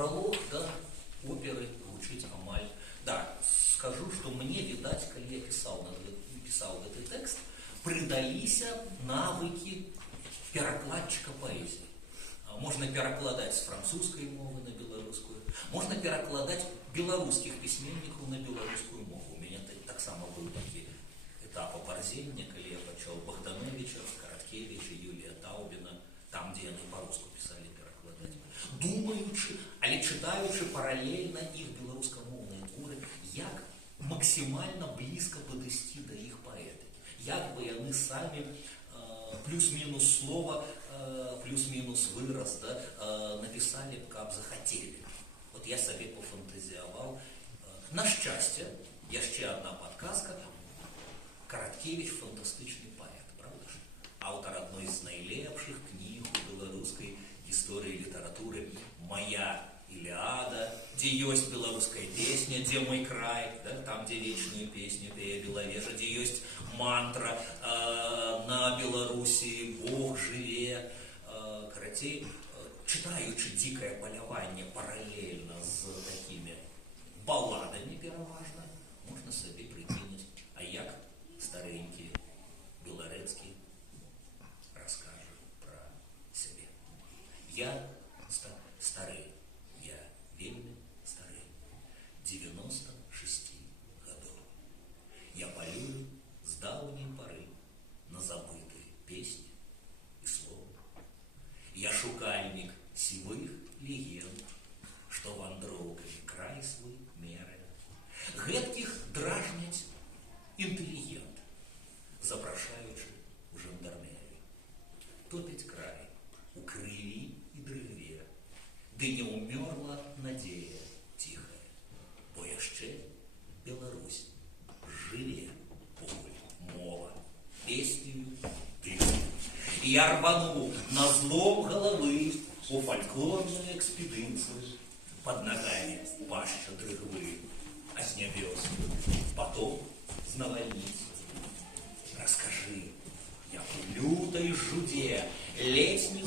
пролог, да, оперы учить амаль. Да, скажу, что мне, видать, когда я писал этот текст, придаліся навыки перакладчика поэзии. Можно перакладать с французской мовы на белорусскую, можно перакладать белорусских письменников на белорусскую мову. У меня так само был такие этапы парзення, когда я почал Богдановича, Короткевича, Юлия Таубина, там, где они по-русски писали, перакладать. Думаючи, але читаючи параллельно их белорусскомовные творы, як максимально близко подойти до их поэтики. Як бы яны сами плюс-минус слово, плюс-минус выраз, да, написали б, как захотели. Вот я себе пофантазировал. На счастье, еще одна подсказка. Короткевич фантастичный поэт, правда же? Автор одной из наилепших книг у белорусской истории литературы «Моя Илиада», где есть белорусская песня, где мой край, да, там, где вечную песню пея Беловежа, где есть мантра на Беларуси «Бог живе». Карацей, читаючи «Дикое полявание» параллельно с такими балладами переважно, можно себе прикинуть, а як старенький Белорецкий расскажет про себя. Я старый, я вельми старый, 96 годов. Я полюю с давней поры на забытые песни и слова. Я шукальник сивых легенд, что вандроўкамі край свой меры. Гэткіх дражняць інтэлігент, запрашаючы ў жандармерію. Топіць край у крыві і дрыве, ды не ўмёрла надзея ціхая, бо яшчэ Беларусь жыве, пакуль мова, песнею дыхае. І я рвану на злом головы у фольклорную экспедицию. Под ногами паща дрыгвы, а с небес потом с навальницы. Расскажи, як у лютой жуде летний